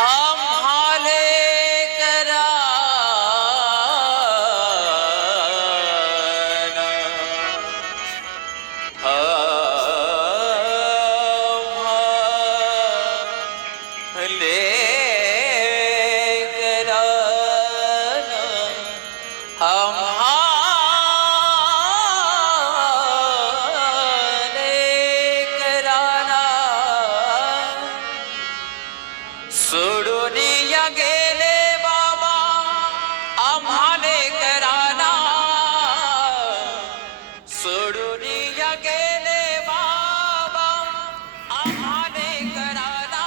आम्हाले कराना आम्हाले कराना आम्हाले कराना सोडून या गेले बाबा आम्हाले कराना सोडून या गेले बाबा आम्हाले कराना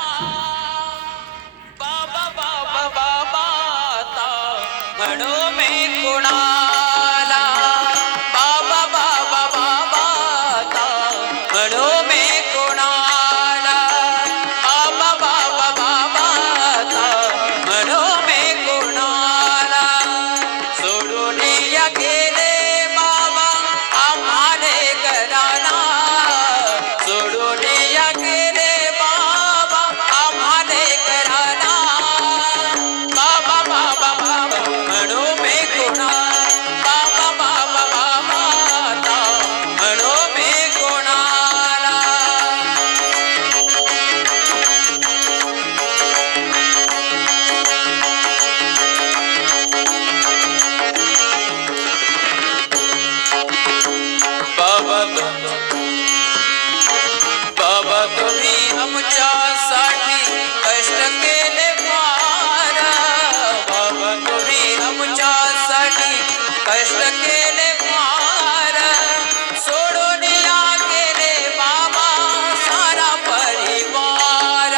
बाबा बाबा बाबा आता म्हणू मी कुणाला बाबा बाबा बाबा आता म्हणू मी कुणाला बाबा बाबा बाबा आता म्हणू मी कुणाला सोडून या गेले बाबा आम्हाले कराना सोडून या गेले बाबा आम्हाले कराना बाबा बाबा बाबा म्हणू मी कुणाला बाबा बाबा बाबा आता म्हणू मी कुणाला बाबा बाबा तुम्ही आमच्यासाठी कष्ट केले फार बाबा तुम्ही आमच्यासाठी कष्ट केले फार सोडून या गेले बाबा सारा परिवार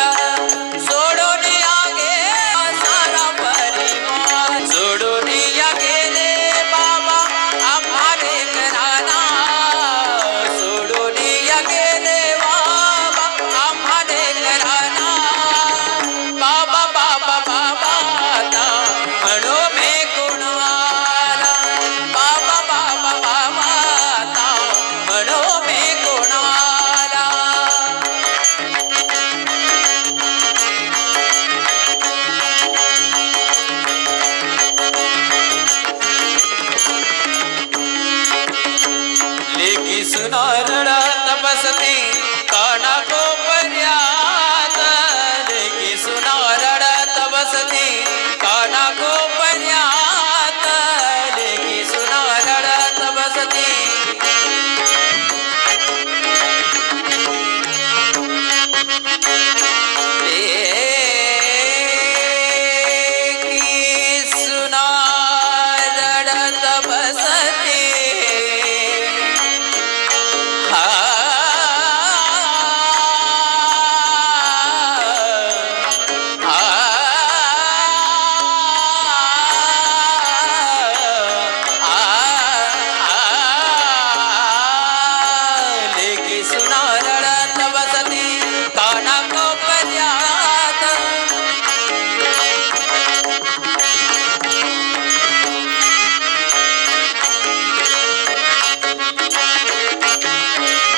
सोडून या गेला सारा परिवार सोडून या गेले बाबा आम्हाले कराना सोडून या गेले बाबा आम्हाले कराना बाबा बाबा बाबा आता म्हणू मी कुणाला बाबा बाबा बाबा आता म्हणू मी कुणाला लेकी सुना रडत बसती काना कोपर्यात लेकी सुना रडत बसती काना कोपर्यात लेकी सुना रडत बसती लेकी सुना रडत बसती हा लेकी सुना रडत बसती काना कोपर्यात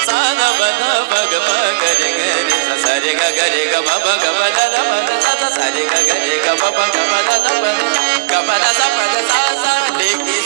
सन बन बग मगरे गरे सरे ग गरे ग म ग म द द म द स स सरे ग गरे ग म ग म द द म ग म द स प द सा सा लेकी